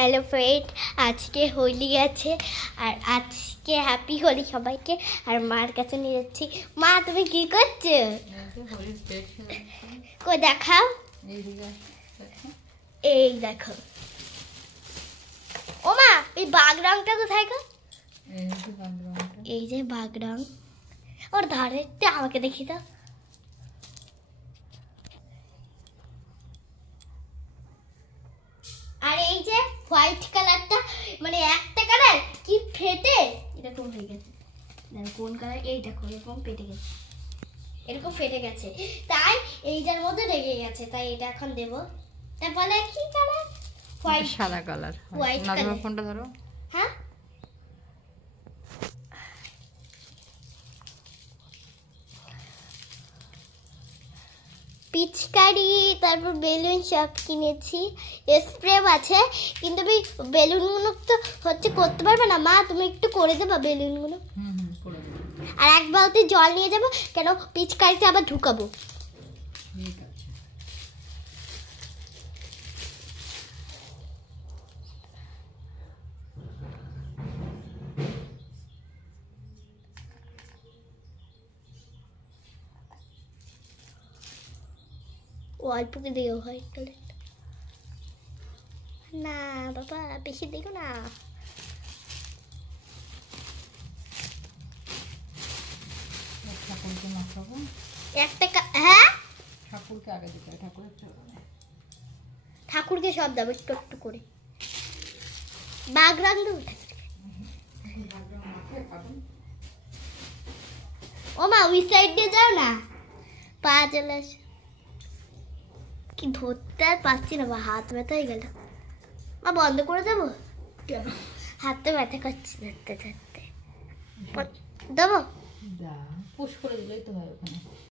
Hello friend, আজকে হোলি আছে আর আজকে হ্যাপি হোলি সবাইকে। আর মার কাছে নিয়ে যাচ্ছি। মা, তুমি কি করছো? কই দেখাও। এই দেখো। ও মা, এই বাঘ রংটা কোথায় গো? এই যে বাঘ রং, ওর ধারেরটা আমাকে দেখি তো। আর এই যে হোয়াইট কালারটা, মানে একটা কালার কি ফেটে এরকম হয়ে গেছে। কোন কালার? এই দেখো, এরকম ফেটে গেছে, এরকম ফেটে গেছে, তাই এইটার মধ্যে লেগে গেছে, তাই এটা এখন দেব। তারপরে কি কালার? হোয়াইট, সাদা কালার। White colour. ফোনটা ধরো। হ্যাঁ, পিচকারি, তারপর বেলুন সব কিনেছি, স্প্রে আছে, কিন্তু আমি বেলুনগুলো তো হচ্ছে করতে পারবে না। মা, তুমি একটু করে দেবা বেলুনগুলো? আর এক বালতি জল নিয়ে যাবো, কেন পিচকারিতে আবার ঢুকাবো। ঠিক আছে। অল্প দিও হোয়াইট কালার না বাবা, বেশি দেখো না। ঠাকুরকে মাখাবো একটা হ্যাঁ, ঠাকুরকে আগে দিতে হয়। ঠাকুরকে সব দেবো একটু একটু করে। বাঘ রাং দেবো। ও মা, ওই সাইড দিয়ে যাও না, পা চলে আসে। কি ধরতে আর পাচ্ছি না, বা হাত ব্যথা হয়ে গেল। মা, বন্ধ করে দেবো? কেন? হাতে ব্যথা করছে ধরতে ধরতে। দেবো? পুশ করে দিলেই তো হয় ওখানে।